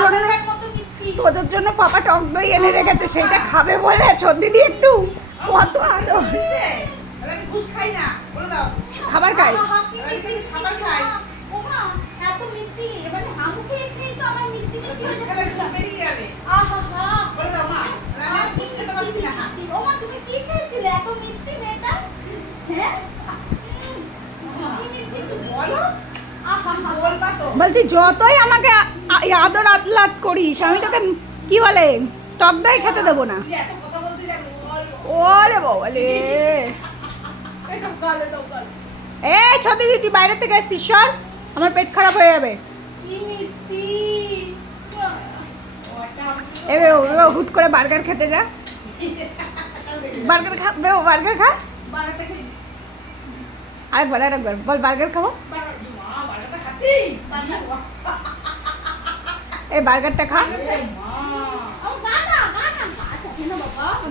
জন্যে? তোজোর জন্য পাপা টক দই এনে রেখেছে সেইটা খাবে বলে ছদ্দি দিয়ে একটু কত আদর? ঘুষ খাই না, বলে দাও। খাবার খাই। খাবার খাই। হ্যাঁ? বলছি যতই আমাকে আদর আদলাত করিস আমি তোকে কি বলে টক দই খেতে দেবো না। ওরে বলে এই ছদি দিদি বাইরে থেকে এসছিস সর আমার পেট খারাপ হয়ে যাবে। এবে ও হুট করে বার্গার খেতে যা বার্গার খা বে ও বার্গার খা। আরেকবার আরেকবার বল বার্গার খাব। এই বার্গারটা খা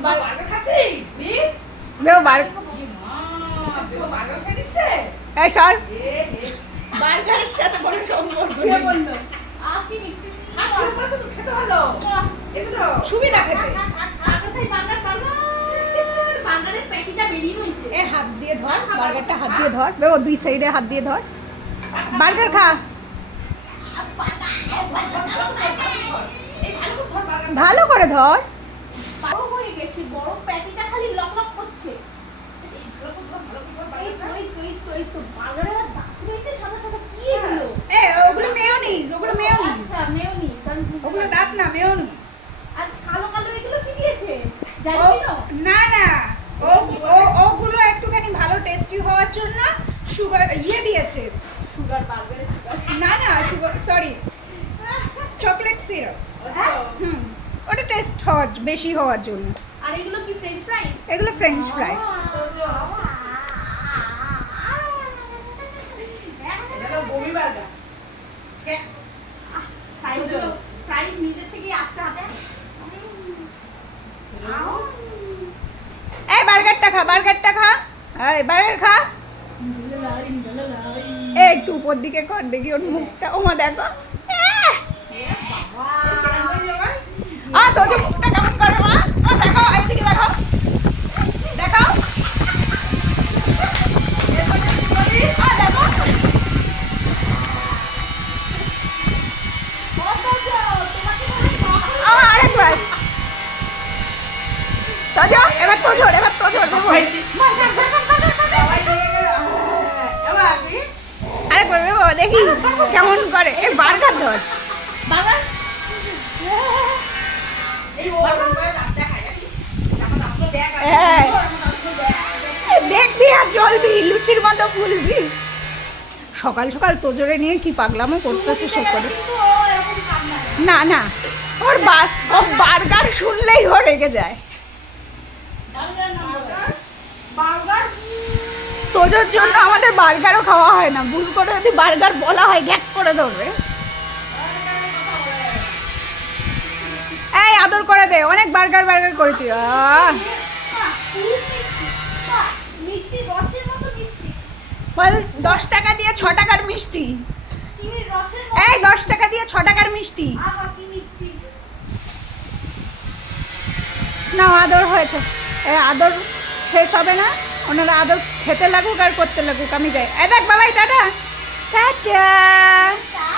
বার্গার খাচ্ছিস? বি? বে ও বার এই মা, বেও বার্গার খেয়ে নিচ্ছে? এই সর। বার্গারের সাথে কোনো সম্পর্ক নেই। বলল? খেতে তো। সুবিধা খেতে। এ হাত দিয়ে ধর বার্গারটা হাত দিয়ে ধর। ও দুই সাইডে হাত দিয়ে ধর। বার্গার খা। ভালো করে ধর। বার্গার। ভালো করে ধর বড় হয়ে গেছে, বড় প্যাটিটা খালি লক লক করছে। তো, রয়েছে সাদা সাদা, কি এগুলো? এ ওগুলো মেয়োনিজ ওগুলো মেয়োনিজ আচ্ছা, মেয়োনিজ, ওগুলো দাঁত না মেয়োনিজ আর কালো কালো এগুলো কি দিয়েছে? জানি না না না। ও ও ওগুলো একটুখানি ভালো টেস্টি হওয়ার জন্য সুগার ইয়ে দিয়েছে। সুগার বার্গারে সুগার না না সুগার সরি চকলেট সিরাপ। হুম। ওটা টেস্ট হওয়ার বেশি হওয়ার জন্য। আর এগুলো কি ফ্রেঞ্চ ফ্রাইস এগুলো ফ্রেঞ্চ ফ্রাই বমি বার্গার। ছ্যা। নিজের থেকেই আসতে হাতে এই বার্গারটা খা বার্গারটা খা। এই বার্গার খা। এই একটু উপর দিকে কর দেখি ওর মুখটা। ওমা দেখো। তোজো এবার তোজোর এবার। হ্যাঁ? আরেকবার দেখি কেমন করে এ বার্গার ধর এই হ্যাঁ। দেখবি আর জ্বলবি লুচির মতো ফুলবি সকাল সকাল তোজোরে নিয়ে কি পাগলামো করতেছে সব করে না না ওর বার্গার শুনলেই ও রেগে যায় তোজোর জন্য আমাদের বার্গারও খাওয়া হয় না। ভুল করে যদি বার্গার বলা হয় গ্যাক করে ধরবে। এই আদর করে দে। অনেক বার্গার বার্গার করেছি। বল দশ টাকা দিয়ে ছ টাকার মিষ্টি। এই দশ টাকা দিয়ে ছ টাকার মিষ্টি। না আদর হয়েছে। এ আদর শেষ হবে না। ওনারা আদর খেতে লাগুক আর করতে লাগুক, আমি যাই। এ দেখ বাবাই, টাটা। টাটা।